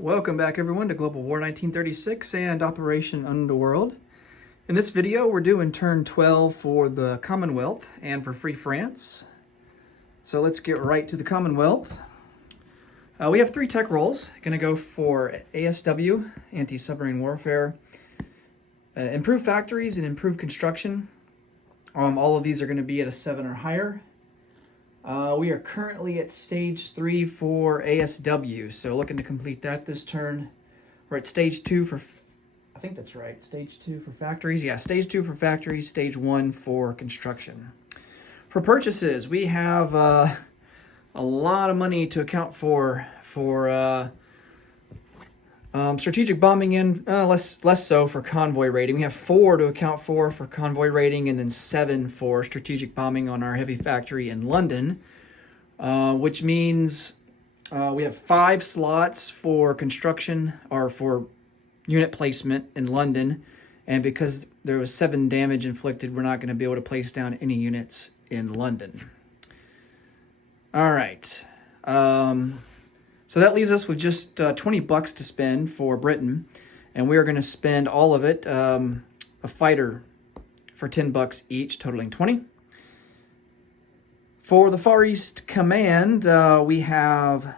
Welcome back everyone to Global War 1936 and Operation Underworld. In this video we're doing turn 12 for the Commonwealth and for Free France. So let's get right to the Commonwealth. We have 3 tech rolls. Going to go for ASW, Anti-Submarine Warfare, Improved Factories and Improved Construction. All of these are going to be at a 7 or higher. We are currently at stage 3 for ASW, so looking to complete that this turn. We're at stage 2 for, I think that's right, stage 2 for factories. Yeah, stage 2 for factories, stage 1 for construction. For purchases, we have a lot of money to account for strategic bombing and less so for convoy raiding. We have 4 to account for convoy raiding and then 7 for strategic bombing on our heavy factory in London, which means we have 5 slots for construction or for unit placement in London, and because there was 7 damage inflicted, we're not going to be able to place down any units in London. All right. So that leaves us with just $20 to spend for Britain, and we are going to spend all of it, a fighter for $10 each, totaling 20. For the Far East Command, we have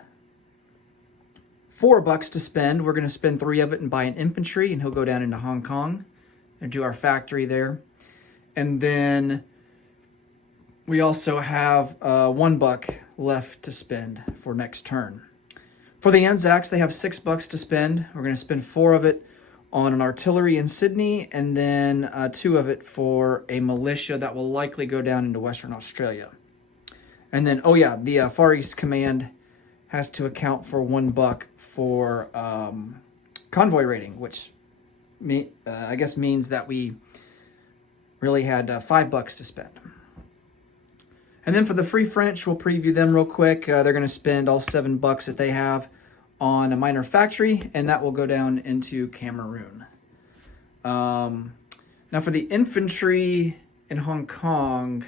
$4 to spend. We're going to spend 3 of it and buy an infantry, and he'll go down into Hong Kong and do our factory there. And then we also have $1 left to spend for next turn. For the Anzacs, they have $6 to spend. We're going to spend 4 of it on an artillery in Sydney, and then 2 of it for a militia that will likely go down into Western Australia. And then, oh yeah, the Far East Command has to account for $1 for convoy raiding, which I guess means that we really had $5 to spend. And then for the Free French, we'll preview them real quick. They're going to spend all $7 that they have on a minor factory, and that will go down into Cameroon. Now for the infantry in Hong Kong,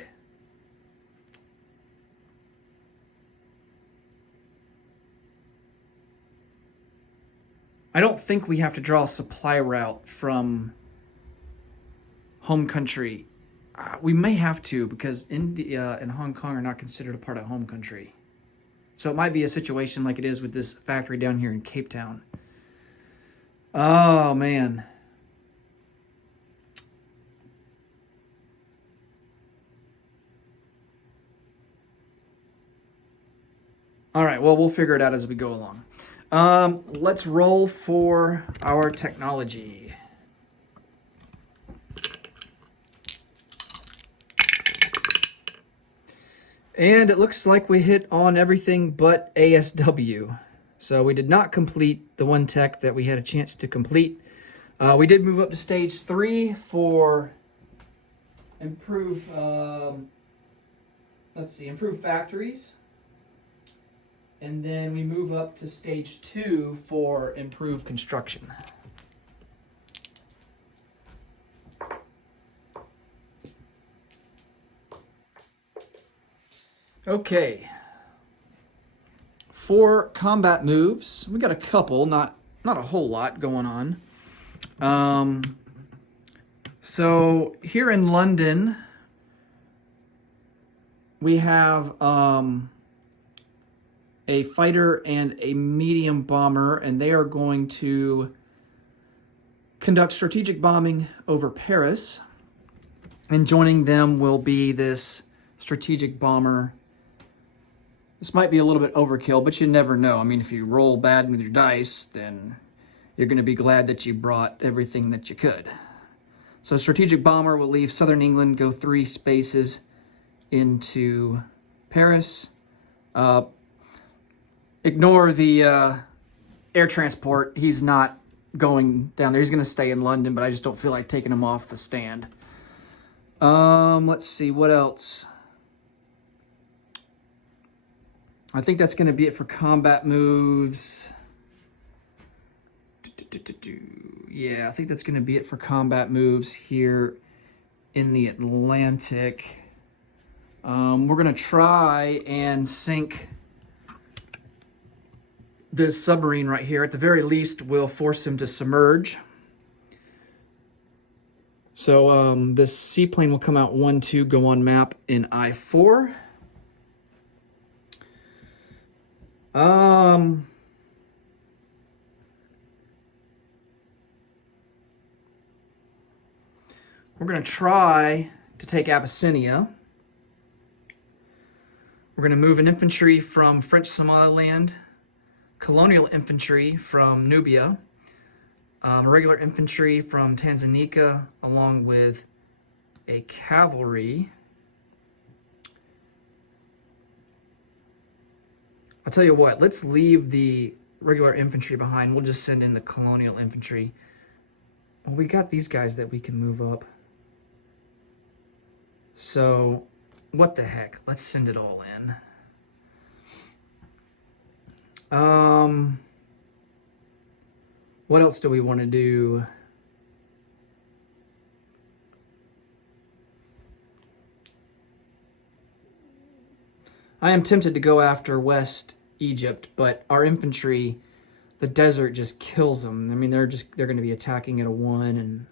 I don't think we have to draw a supply route from home country. We may have to, because India and Hong Kong are not considered a part of home country. So it might be a situation like it is with this factory down here in Cape Town. Oh, man. All right, well, we'll figure it out as we go along. Let's roll for our technology. And it looks like we hit on everything but ASW. So we did not complete the 1 tech that we had a chance to complete. We did move up to stage 3 for improved factories. And then we move up to stage 2 for improved construction. Okay, for combat moves, we got a couple, not a whole lot going on. So here in London, we have a fighter and a medium bomber, and they are going to conduct strategic bombing over Paris, and joining them will be this strategic bomber. This might be a little bit overkill, but you never know. I mean, if you roll bad with your dice, then you're going to be glad that you brought everything that you could. So strategic bomber will leave southern England, go 3 spaces into Paris. Ignore the air transport. He's not going down there. He's going to stay in London, but I just don't feel like taking him off the stand. Let's see, what else? I think that's going to be it for combat moves. Yeah, I think that's going to be it for combat moves here in the Atlantic. We're going to try and sink this submarine right here, at the very least, will force him to submerge. So this seaplane will come out 1-2, go on map in I-4. We're going to try to take Abyssinia. We're going to move an infantry from French Somaliland, colonial infantry from Nubia, regular infantry from Tanzania, along with a cavalry. I'll tell you what, let's leave the regular infantry behind. We'll just send in the colonial infantry. Well, we got these guys that we can move up. So, what the heck? Let's send it all in. What else do we want to do? I am tempted to go after West Egypt, but our infantry, the desert just kills them. I mean, they're going to be attacking at a 1, and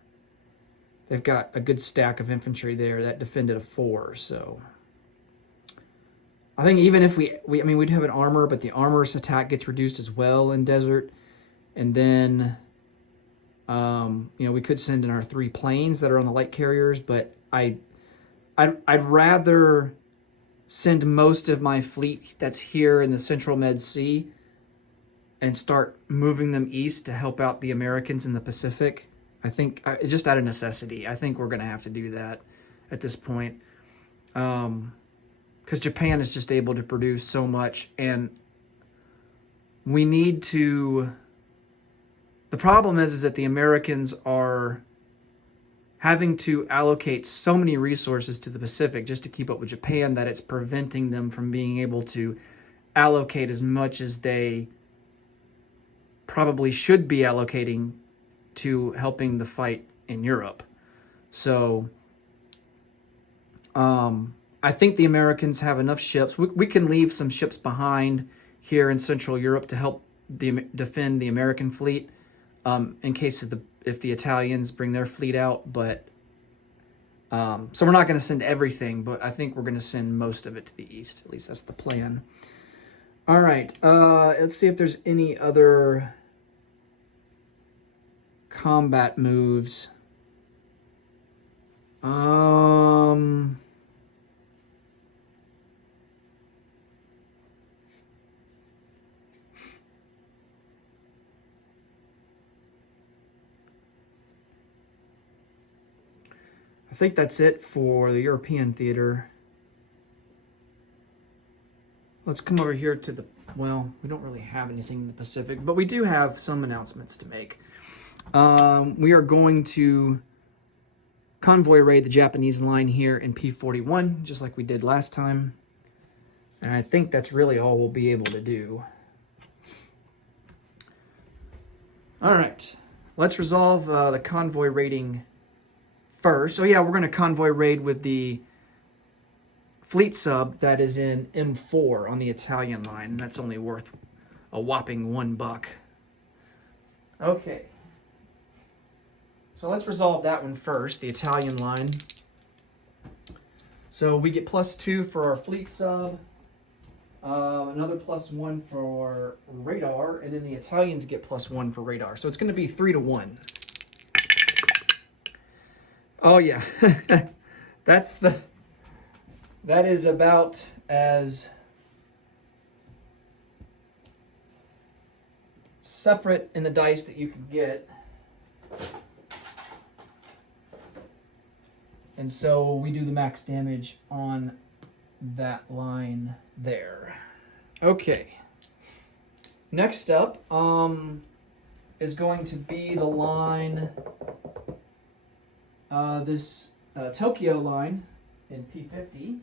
they've got a good stack of infantry there that defend at a 4. So I think even if I mean, we'd have an armor, but the armor's attack gets reduced as well in desert. And then, you know, we could send in our 3 planes that are on the light carriers, but I'd rather send most of my fleet that's here in the Central Med Sea and start moving them east to help out the Americans in the Pacific. I think, just out of necessity, I think we're going to have to do that at this point. Because Japan is just able to produce so much, and we need to... The problem is that the Americans are having to allocate so many resources to the Pacific just to keep up with Japan that it's preventing them from being able to allocate as much as they probably should be allocating to helping the fight in Europe. So I think the Americans have enough ships. We can leave some ships behind here in Central Europe to help defend the American fleet in case of if the Italians bring their fleet out. But so we're not going to send everything, but I think we're going to send most of it to the east. At least that's the plan. All right, let's see if there's any other combat moves. I think that's it for the European theater. Let's come over here to the, well, we don't really have anything in the Pacific, but we do have some announcements to make. We are going to convoy raid the Japanese line here in P41, just like we did last time. And I think that's really all we'll be able to do. All right, let's resolve the convoy raiding first. So yeah, we're going to convoy raid with the fleet sub that is in M4 on the Italian line. That's only worth a whopping $1. Okay. So let's resolve that one first, the Italian line. So we get +2 for our fleet sub, another +1 for radar, and then the Italians get +1 for radar. So it's going to be 3-1. Oh yeah, that is about as separate in the dice that you can get. And so we do the max damage on that line there. Okay. Next up is going to be the line, this Tokyo line in P50.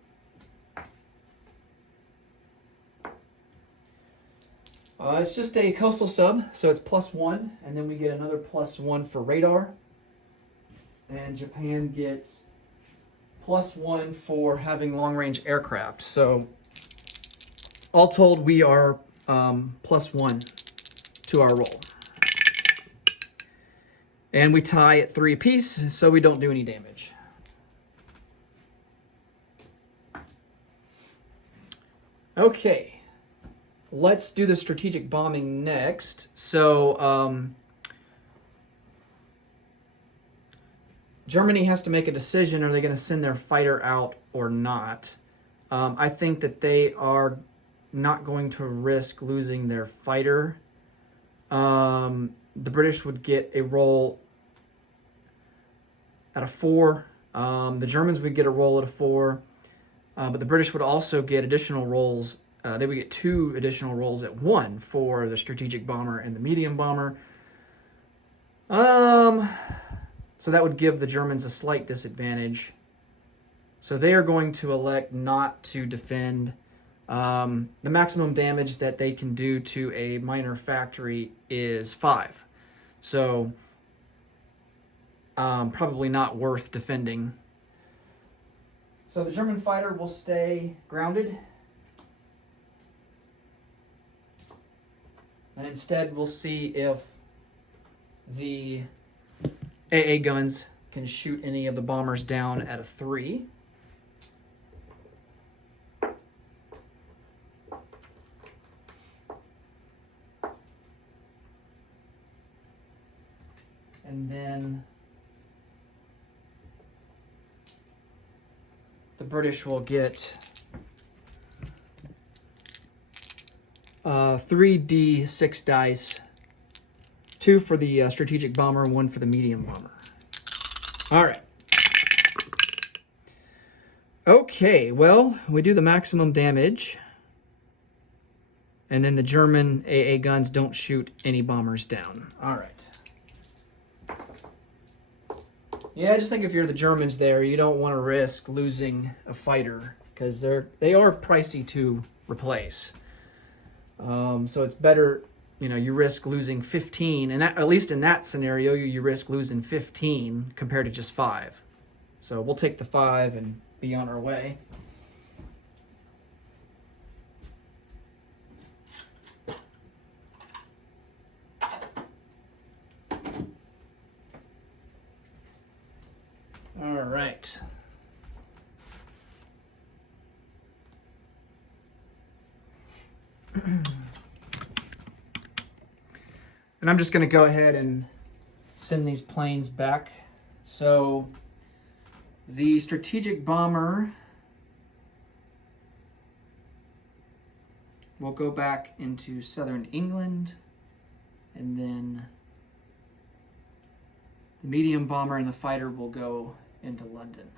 It's just a coastal sub, so it's +1, and then we get another +1 for radar. And Japan gets +1 for having long-range aircraft. So all told, we are +1 to our roll. And we tie at 3 apiece, so we don't do any damage. Okay, let's do the strategic bombing next. So, Germany has to make a decision. Are they going to send their fighter out or not? I think that they are not going to risk losing their fighter. The British would get a roll at a 4. The Germans would get a roll at a 4. But the British would also get additional rolls. They would get 2 additional rolls at 1 for the strategic bomber and the medium bomber. So that would give the Germans a slight disadvantage. So they are going to elect not to defend. The maximum damage that they can do to a minor factory is 5. So probably not worth defending. So the German fighter will stay grounded. And instead we'll see if the AA guns can shoot any of the bombers down at a 3. And then the British will get 3d6 dice, 2 for the strategic bomber and 1 for the medium bomber. All right. Okay, well, we do the maximum damage, and then the German AA guns don't shoot any bombers down. All right. Yeah, I just think if you're the Germans there, you don't want to risk losing a fighter because they are pricey to replace. So it's better, you risk losing 15, and at least in that scenario, you risk losing 15 compared to just 5. So we'll take the 5 and be on our way. All right. And I'm just going to go ahead and send these planes back. So the strategic bomber will go back into southern England, and then the medium bomber and the fighter will go into London.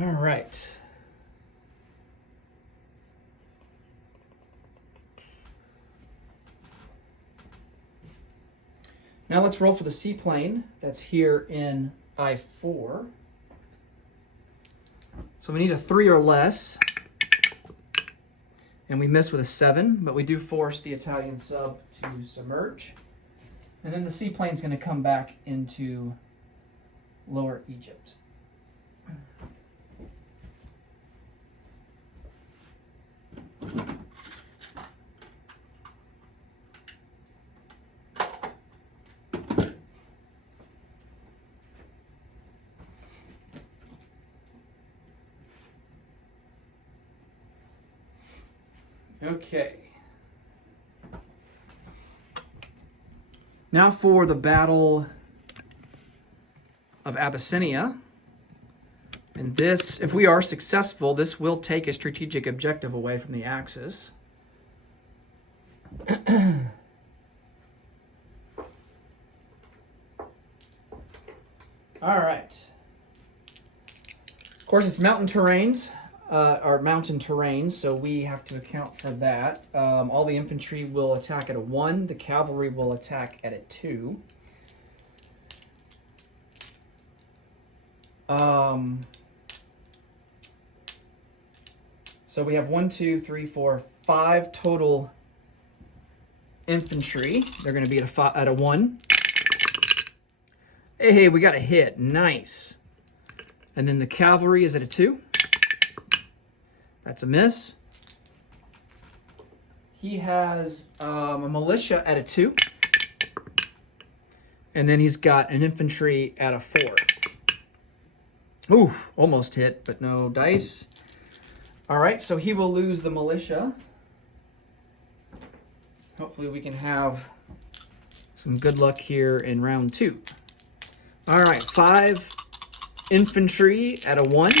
All right. Now let's roll for the seaplane that's here in I4. So we need a 3 or less. And we miss with a 7, but we do force the Italian sub to submerge. And then the seaplane's going to come back into Lower Egypt. Okay. Now for the Battle of Abyssinia. And this, if we are successful, this will take a strategic objective away from the Axis. All right. Of course, it's mountain terrains. Mountain terrain, so we have to account for that. All the infantry will attack at a 1. The cavalry will attack at a 2. So we have 1, 2, 3, 4, 5 total infantry. They're going to be at a 1. Hey, we got a hit. Nice. And then the cavalry is at a 2. That's a miss. He has a militia at a 2. And then he's got an infantry at a 4. Ooh, almost hit, but no dice. All right, so he will lose the militia. Hopefully we can have some good luck here in round 2. All right, 5 infantry at a 1.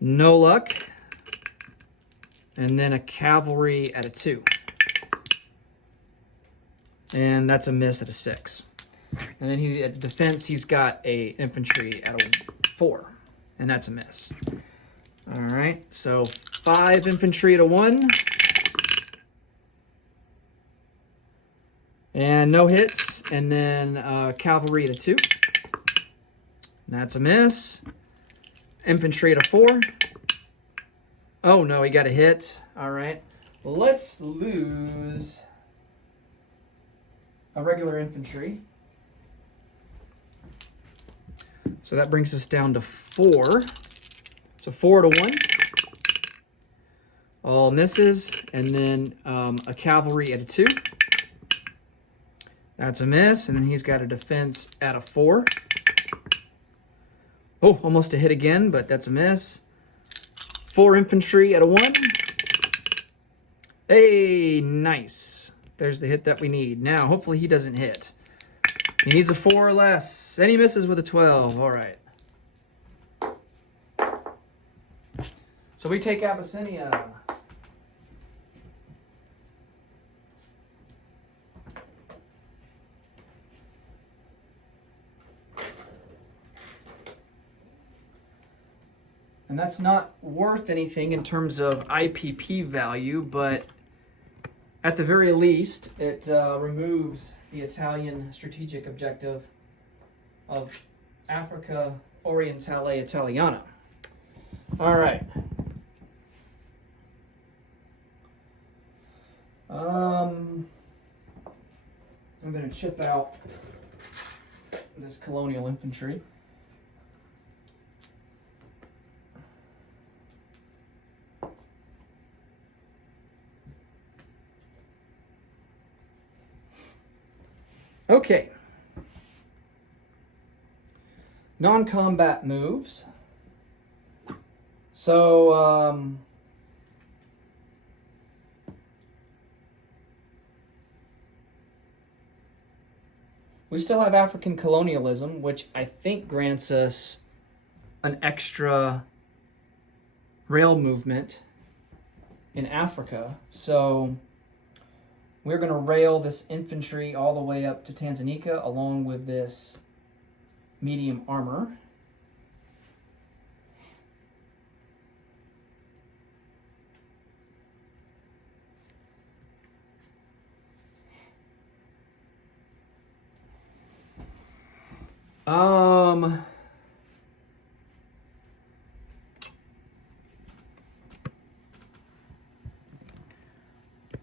No luck. And then a cavalry at a 2. And that's a miss at a 6. And then he at defense, he's got a infantry at a 4. And that's a miss. All right, so 5 infantry at a 1. And no hits. And then cavalry at a 2. And that's a miss. Infantry at a 4. Oh, no, he got a hit. All right. Let's lose a regular infantry. So that brings us down to 4. So 4 to 1. All misses. And then a cavalry at a 2. That's a miss. And then he's got a defense at a 4. Oh, almost a hit again, but that's a miss. 4 infantry at a 1. Hey, nice. There's the hit that we need. Now, hopefully he doesn't hit. He needs a 4 or less. And he misses with a 12. All right. So we take Abyssinia. And that's not worth anything in terms of IPP value, but at the very least, it removes the Italian strategic objective of Africa Orientale Italiana. All right. I'm going to chip out this colonial infantry. Okay. Non-combat moves. So, we still have African colonialism, which I think grants us an extra rail movement in Africa. So we're going to rail this infantry all the way up to Tanganyika along with this medium armor.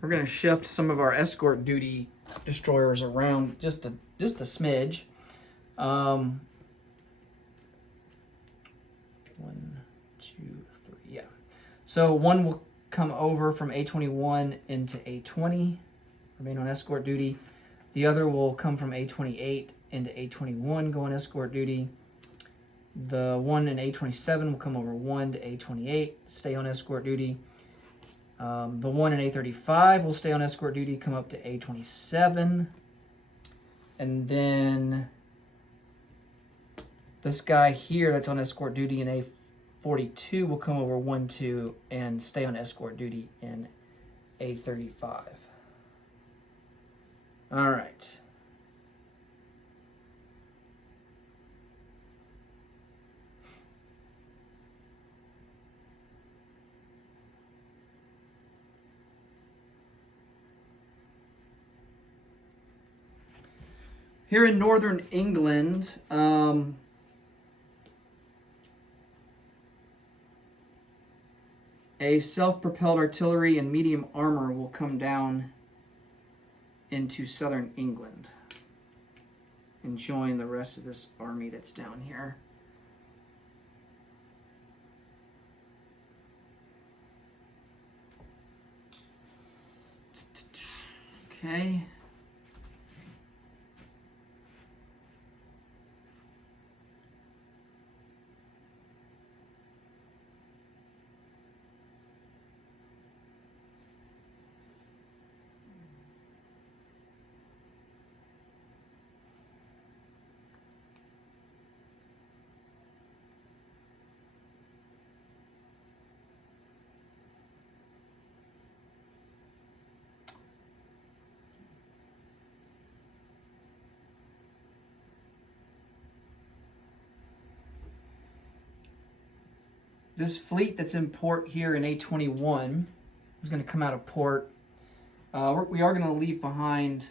We're going to shift some of our escort duty destroyers around just a smidge. 1, 2, 3, yeah. So one will come over from A21 into A20, remain on escort duty. The other will come from A28 into A21, go on escort duty. The one in A27 will come over 1 to A28, stay on escort duty. The one in A35 will stay on escort duty, come up to A27. And then this guy here that's on escort duty in A42 will come over 1, 2, and stay on escort duty in A35. All right. Here in northern England, a self-propelled artillery and medium armor will come down into southern England and join the rest of this army that's down here. Okay. This fleet that's in port here in A21 is going to come out of port. We are going to leave behind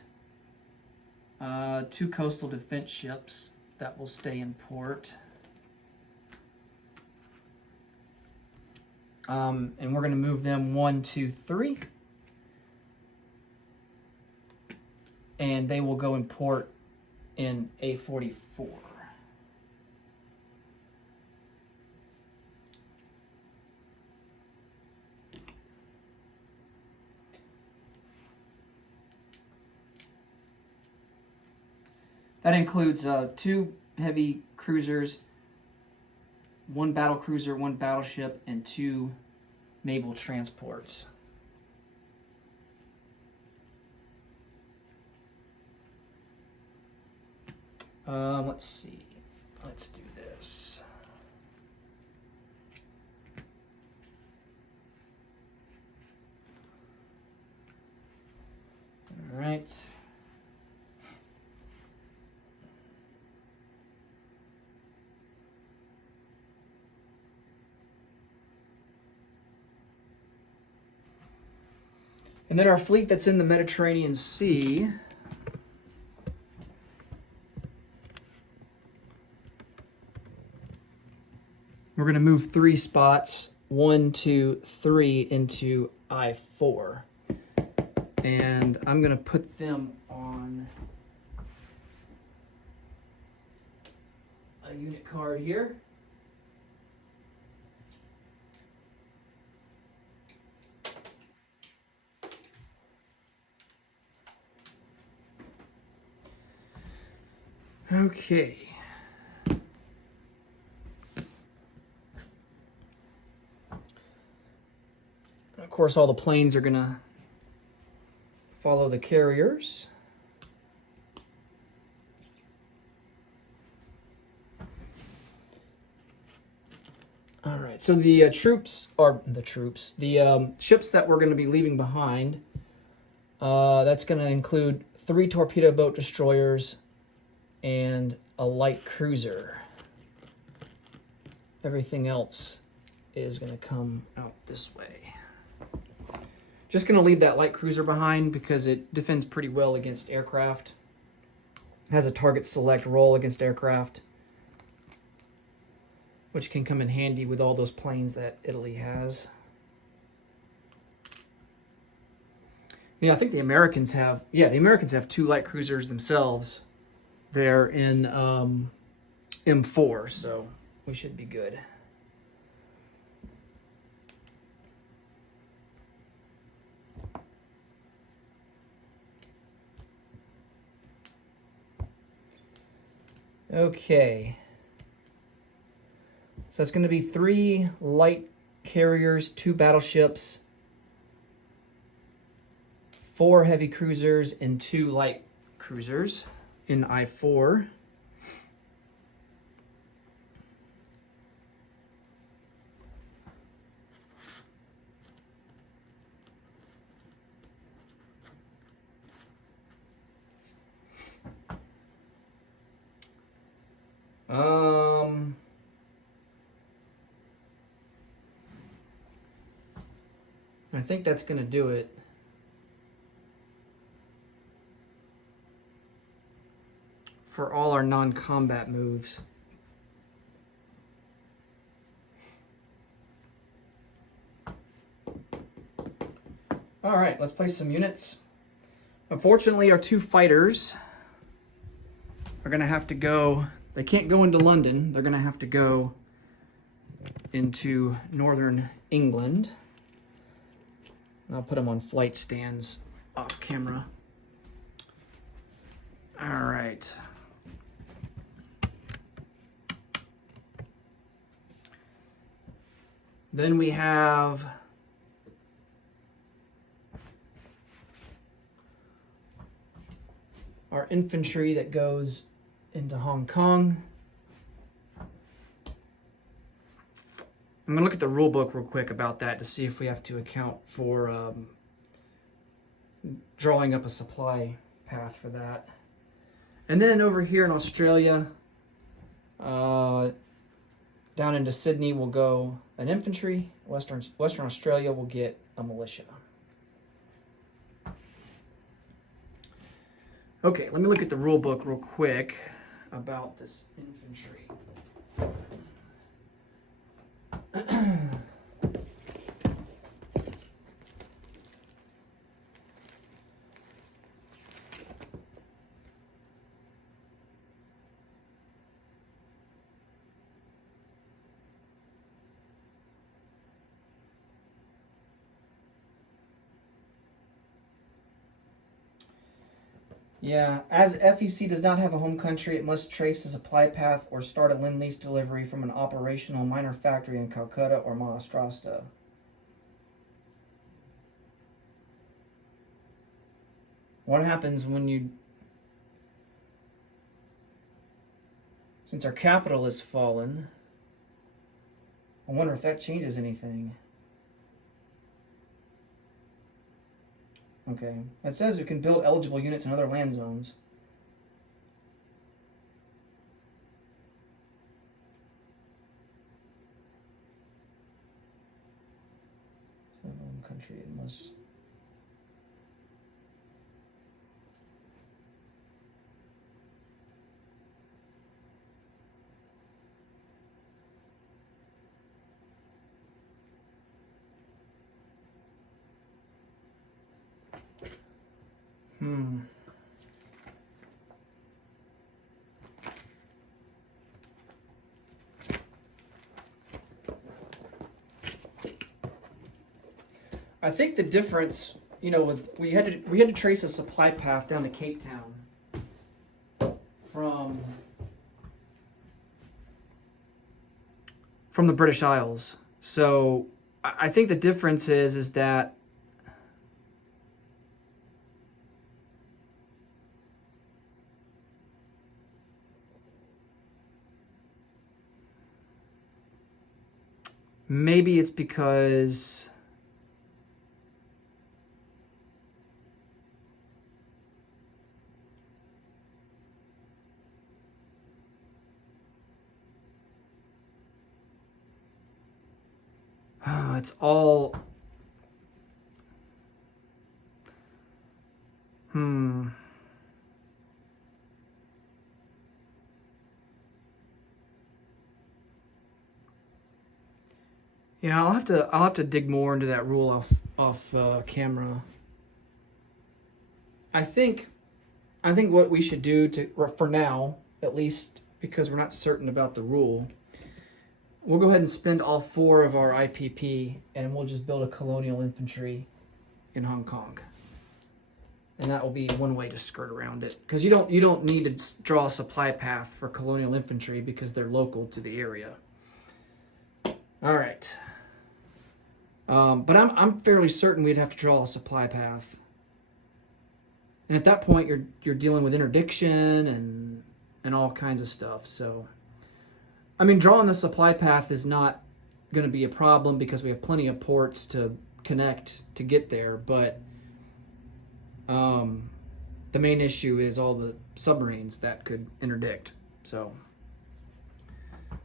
2 coastal defense ships that will stay in port. And we're going to move them 1, 2, 3. And they will go in port in A44. That includes 2 heavy cruisers, 1 battle cruiser, 1 battleship, and 2 naval transports. Let's see. Let's do this. All right. And then our fleet that's in the Mediterranean Sea, we're going to move 3 spots, 1, 2, 3 into I4. And I'm going to put them on a unit card here. Okay. Of course, all the planes are going to follow the carriers. All right, so the ships that we're going to be leaving behind, that's going to include 3 torpedo boat destroyers and a light cruiser. Everything else is going to come out this way. Just going to leave that light cruiser behind because it defends pretty well against aircraft. It has a target select role against aircraft, which can come in handy with all those planes that Italy has. Yeah, I think the Americans have 2 light cruisers themselves. They're in M4, so we should be good. Okay. So it's going to be 3 light carriers, 2 battleships, 4 heavy cruisers, and 2 light cruisers in I4. I think that's going to do it. For all our non-combat moves. All right, let's place some units. Unfortunately, our 2 fighters are going to have to go. They can't go into London. They're going to have to go into northern England. And I'll put them on flight stands off camera. All right. Then we have our infantry that goes into Hong Kong. I'm going to look at the rule book real quick about that to see if we have to account for drawing up a supply path for that. And then over here in Australia, down into Sydney will go an infantry. Western Australia will get a militia. Okay, let me look at the rule book real quick about this infantry. Yeah, as FEC does not have a home country, it must trace a supply path or start a Lend-Lease delivery from an operational minor factory in Calcutta or Maharashtra. What happens when you... Since our capital has fallen, I wonder if that changes anything. Okay, it says we can build eligible units in other land zones. Home country, it must. I think the difference, with we had to trace a supply path down to Cape Town from the British Isles. So I think the difference is that maybe it's because it's all... Yeah, I'll have to dig more into that rule off camera. I think what we should do for now, at least because we're not certain about the rule, we'll go ahead and spend all 4 of our IPP and we'll just build a colonial infantry in Hong Kong. And that will be one way to skirt around it. Because you don't need to draw a supply path for colonial infantry because they're local to the area. All right. But I'm fairly certain we'd have to draw a supply path. And at that point you're dealing with interdiction and all kinds of stuff. So I mean, drawing the supply path is not going to be a problem because we have plenty of ports to connect to get there, but the main issue is all the submarines that could interdict. So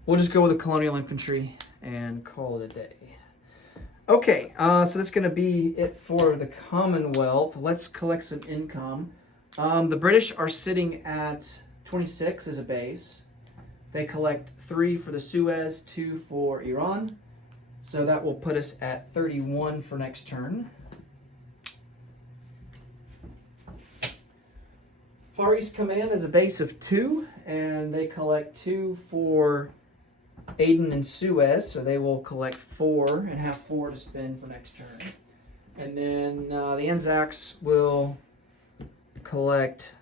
we'll just go with the colonial infantry and call it a day. Okay, so that's going to be it for the Commonwealth. Let's collect some income. The British are sitting at 26 as a base. They collect 3 for the Suez, 2 for Iran. So that will put us at 31 for next turn. Far East Command is a base of 2, and they collect 2 for Aden and Suez, so they will collect 4 and have 4 to spend for next turn. And then the Anzacs will collect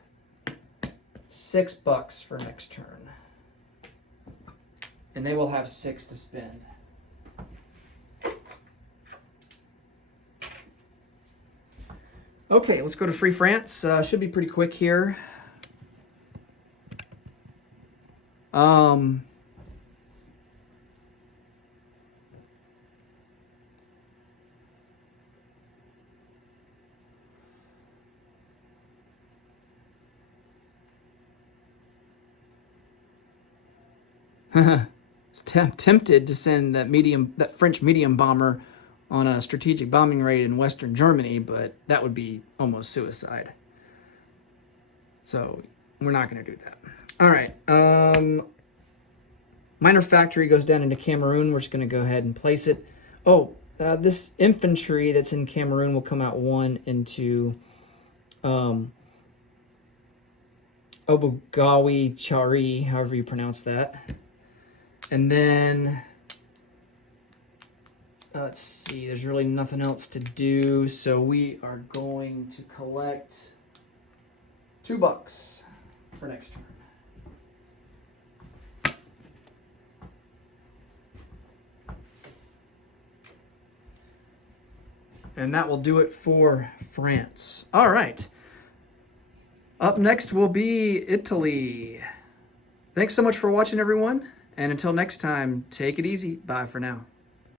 $6 for next turn. And they will have 6 to spend. Okay, let's go to Free France. Should be pretty quick here. Tempted to send that French medium bomber on a strategic bombing raid in Western Germany, but that would be almost suicide. So we're not going to do that. All right. Minor factory goes down into Cameroon. We're just going to go ahead and place it. Oh, this infantry that's in Cameroon will come out 1 into Obugawi Chari, however you pronounce that. And then, let's see, there's really nothing else to do, so we are going to collect $2 for next turn. And that will do it for France. All right. Up next will be Italy. Thanks so much for watching, everyone. And until next time, take it easy. Bye for now.